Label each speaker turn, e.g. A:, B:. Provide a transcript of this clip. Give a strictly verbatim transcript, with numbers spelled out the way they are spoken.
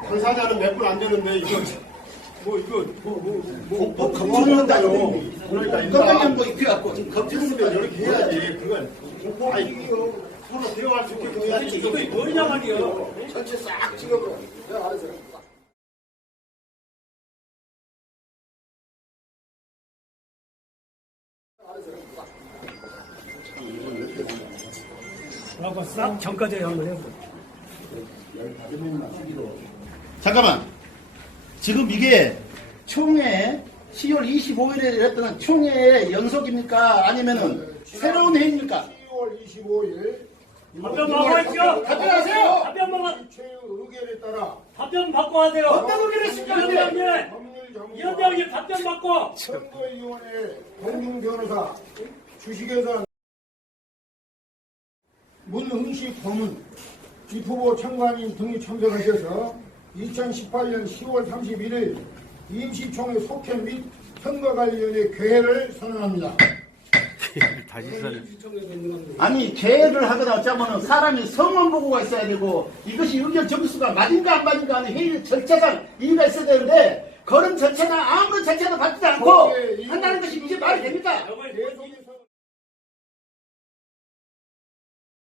A: 당사자는 몇 분 안 되는데 이거 뭐 이거 뭐뭐 뭐
B: 검증한다요.
A: 그러니까
B: 검증한 거 입혀갖고 지금
A: 검증을
B: 검증을
A: 이렇게 해야지. 그건 아니 서로 대화할 수 있게끔 해야지.
C: 이거 뭐냐 말이야.
B: 전체 싹 찍어버려. 내가 알아서.
C: 라고 싹 전까지 한번 해보.
B: 잠깐만. 지금 이게 총회 시월 이십오일에 했던 총회의 연속입니까? 아니면은 새로운 회의입니까?
A: 시월 이십오일
C: 답변 받고 하십시오.
B: 답변하세요.
C: 답변 받고.
A: 최의 의견에 따라
C: 답변 받고 하세요.
B: 어떤 의견을 했습니까?
C: 위원장님.
A: 법률정보와
C: 위원장님 답변 받고.
A: 선거위원회 공중 변호사 주식회사 문흥식 고문 이 후보 참관인 등이 참석하셔서 이천십팔년 시월 삼십일일 임시총회 속회 및 선거관리위원회 개회를 선언합니다.
B: 아니 개회를 하거나 어쩌면 사람이 성원 보고가 있어야 되고 이것이 의견 점수가 맞은가 안 맞은가 하는 회의 절차상 이유가 있어야 되는데 그런 절차나 아무런 절차도 받지 않고 한다는 것이 이게 말이 됩니까?